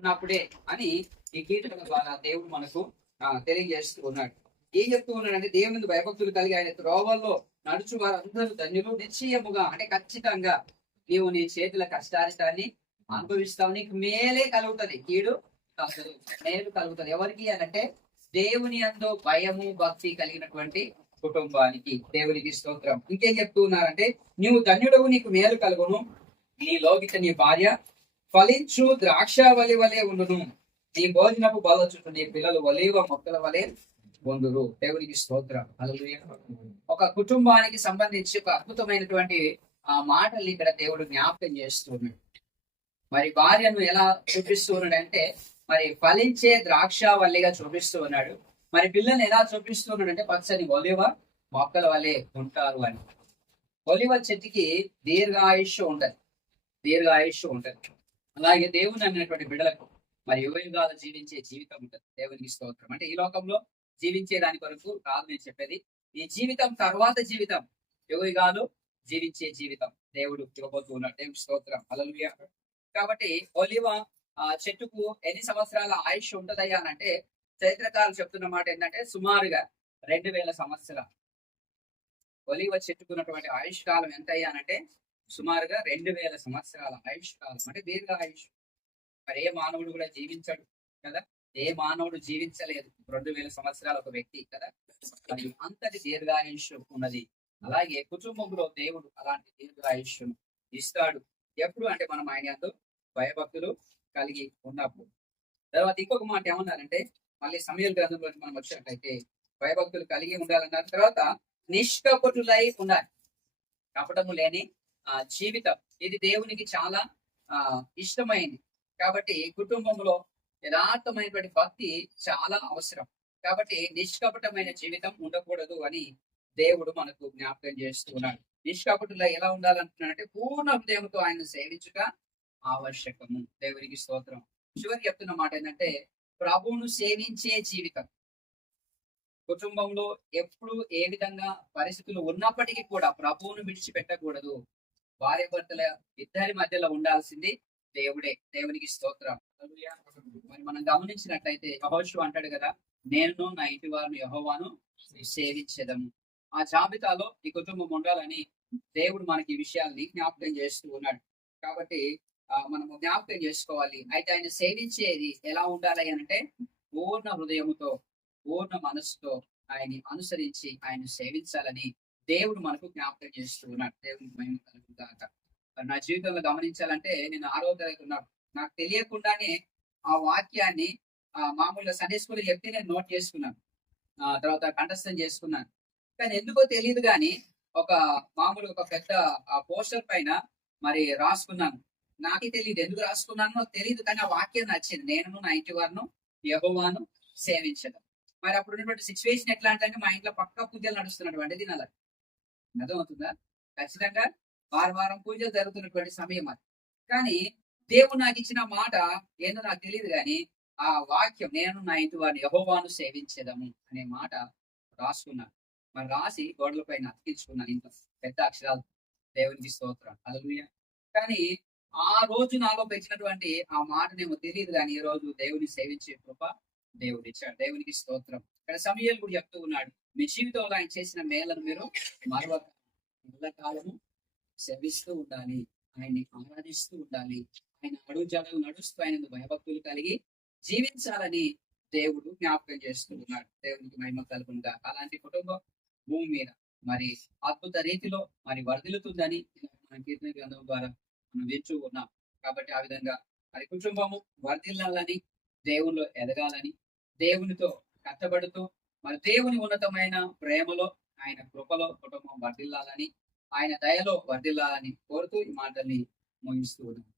ఉన్నప్పుడే అని ఈ కీర్తన ద్వారా దేవుడు మనకు ఆ, తెలియజేస్తూ ఉన్నాడు. ఏం చెప్తూ ఉన్నాడంటే దేవుని భయభక్తులు కలిగి ఆయన త్రోవల్లో నడుచు వారందరూ ధన్యులు. నిశ్చయముగా అంటే ఖచ్చితంగా నీవు నీ చేతుల కష్టారితాన్ని అనుభవిస్తావు. నీకు మేలే కలుగుతుంది. కీడు కలుగుతుంది. మేలు కలుగుతుంది. ఎవరికి అనంటే అంటే దేవుని అందు భయము భక్తి కలిగినటువంటి కుటుంబానికి. దేవునికి స్తోత్రం. ఇంకేం చెప్తూ ఉన్నారంటే నీవు ధన్యుడవు నీకు మేలు కలుగును. నీ లోకిత నీ భార్య ఫలించు ద్రాక్షావళి వలె ఉండును. నీ భోజనపు బలచుట్టు నీ పిల్లలు ఒలీవ మొక్కల వలె పొందురు దేవునికి స్తోత్రం ఒక కుటుంబానికి సంబంధించి ఒక అద్భుతమైనటువంటి ఆ మాటల్ని ఇక్కడ దేవుడు జ్ఞాపకం చేస్తున్నాడు మరి భార్యను ఎలా చూపిస్తూ ఉన్నాడు అంటే మరి ఫలించే ద్రాక్షావల్లిగా చూపిస్తూ ఉన్నాడు. మరి పిల్లల్ని ఎలా చూపిస్తూ ఉన్నాడు అంటే పచ్చని ఒలివ మొక్కల వలె ఉంటారు అని. ఒలివ చెట్టుకి దీర్ఘాయుష్యం ఉండదు దీర్ఘాయుష్యం ఉండదు అలాగే దేవుని అన్నటువంటి బిడ్డలకు మరి యువయుగాలు జీవించే జీవితం ఉంటుంది. దేవునికి స్తోత్రం. అంటే ఈ లోకంలో జీవించే దాని కొరకు కాదు నేను చెప్పేది. ఈ జీవితం తర్వాత జీవితం. యువయుగాలు జీవించే జీవితం. దేవుడు ఇవ్వబోతూ ఉన్నాడు. దేవుడి స్తోత్రం. అలలుయ కాబట్టి ఒలివ ఆ చెట్టుకు ఎన్ని సంవత్సరాల ఆయుష్ ఉంటదయ్యా అని అంటే చరిత్రకారులు చెప్తున్న మాట ఏంటంటే సుమారుగా రెండు వేల సంవత్సరాలు. ఒలివ చెట్టుకున్నటువంటి ఆయుష్ కాలం ఎంత అయ్యానంటే సుమారుగా రెండు వేల సంవత్సరాల ఆయుష్ కాలం అంటే దీర్ఘ ఆయుష్ మరి ఏ మానవుడు కూడా జీవించడు కదా? ఏ మానవుడు జీవించలేదు? రెండు వేల సంవత్సరాల ఒక వ్యక్తి కదా? మరి అంతటి దీర్ఘాయుష్ ఉన్నది. అలాగే కుటుంబంలో దేవుడు అలాంటి దీర్ఘాయుష్యం ఇస్తాడు. ఎప్పుడు? అంటే మనం ఆయన భయభక్తులు కలిగి ఉన్నప్పుడు. తర్వాత ఇంకొక మాట ఏమన్నారంటే మళ్ళీ సమయాల గ్రంథంలో మనం వచ్చినట్లయితే భయభక్తులు కలిగి ఉండాలన్నారు. తర్వాత నిష్కపటులై ఉండాలి. కపటము లేని జీవితం. ఇది దేవునికి చాలా ఆ ఇష్టమైంది. కాబట్టి కుటుంబంలో యథార్థమైనటువంటి భక్తి చాలా అవసరం. కాబట్టి నిష్కపటమైన జీవితం ఉండకూడదు అని దేవుడు మనకు జ్ఞాపకం చేస్తున్నాడు నిష్కపటుల ఎలా ఉండాలంటున్నాడంటే పూర్ణ హృదయంతో ఆయన సేవించుట ఆవశ్యకము. దేవునికి స్తోత్రం. చివరికి చెప్తున్న మాట ఏంటంటే ప్రభువును సేవించే జీవితం. కుటుంబంలో ఎప్పుడు ఏ విధంగా పరిస్థితులు ఉన్నప్పటికీ కూడా ప్రభువును విడిచిపెట్టకూడదు. భార్య భర్తల ఇద్దరి మధ్యలో ఉండాల్సింది దేవుడే. దేవునికి స్తోత్రం. మరి మనం గమనించినట్లయితే యహోషు అంటాడు కదా నేను నా ఇంటి వారిని యహోవాను సేవించేదము. ఆ జాబితాలో ఈ కుటుంబం ఉండాలని దేవుడు మనకి ఈ విషయాల్ని జ్ఞాపకం చేస్తూ ఉన్నాడు. కాబట్టి ఆ, మనము జ్ఞాపకం చేసుకోవాలి. అయితే ఆయన సేవించేది ఎలా ఉండాలి అని అంటే పూర్ణ హృదయముతో పూర్ణ మనసుతో ఆయన్ని అనుసరించి ఆయన సేవించాలని దేవుడు మనకు జ్ఞాపకం చేస్తున్నాడు. ఉన్నాడు మహిమ కలుగుతాక నా జీవితంలో గమనించాలంటే నేను ఆరో తరగతి ఉన్నాను నాకు తెలియకుండానే ఆ వాక్యాన్ని ఆ మామూలుగా సండే స్కూల్ చెప్తే నేను నోట్ చేసుకున్నాను. ఆ తర్వాత కంఠస్థం చేసుకున్నాను. కానీ ఎందుకో తెలియదు కానీ ఒక మామూలు ఒక పెద్ద ఆ పోస్టర్ పైన మరి రాసుకున్నాను. నాకే తెలియదు ఎందుకు రాసుకున్నానో తెలియదు కానీ ఆ వాక్యం నచ్చింది. నేను నా ఇంటి వారిను యహోవాను సేవించడం. మరి అప్పుడు ఉన్నటువంటి సిచ్యువేషన్ ఎట్లా అంటే మా ఇంట్లో పక్క పూజలు నడుస్తున్నటువంటి దినాలు. అర్థమవుతుందా? ఖచ్చితంగా వారం వారం పూజ జరుగుతున్నటువంటి సమయం అది. కానీ దేవుడు నాకు ఇచ్చిన మాట ఏందో నాకు తెలియదు కానీ ఆ వాక్యం నేను నా ఇంటి వారిని యహోవాను సేవించేదము అనే మాట రాసుకున్నాను. మరి రాసి గోడల పైన అతికించుకున్నాను ఇంత పెద్ద అక్షరాలు. దేవునికి స్తోత్రం. అలలుయ కానీ ఆ రోజు నాలో పెంచినటువంటి ఆ మాటనేమో తెలియదు కానీ ఈ రోజు దేవుని సేవించే కృప దేవుడు ఇచ్చాడు దేవునికి స్తోత్రం. ఇక్కడ సమయాలు కూడా చెప్తూ ఉన్నాడు. మీ జీవితంలో ఆయన చేసిన మేలను మీరు మరొక కాలము సేవిస్తూ ఉండాలి. ఆయన్ని ఆరాధిస్తూ ఉండాలి. ఆయన అడుగు జడలు నడుస్తూ ఆయన భయభక్తులు కలిగి జీవించాలని దేవుడు జ్ఞాపకం చేస్తూ ఉన్నాడు. దేవునికి మహిమ కలుగునుగా అలాంటి కుటుంబం భూమి మీద మరి అద్భుత రీతిలో మరి వర్ధిల్లుతుందని మన కీర్తన గ్రంథం ద్వారా మనం వింటూ ఉన్నాం. కాబట్టి ఆ విధంగా మరి కుటుంబము వర్ధిల్లాలని దేవుళ్ళు ఎదగాలని దేవునితో కట్టబడుతూ మరి దేవుని ఉన్నతమైన ప్రేమలో ఆయన కృపలో కుటుంబం వర్ధిల్లాలని ఆయన దయలో వర్ధిల్లాలని కోరుతూ ఈ మాటల్ని ముగిస్తూ ఉన్నాను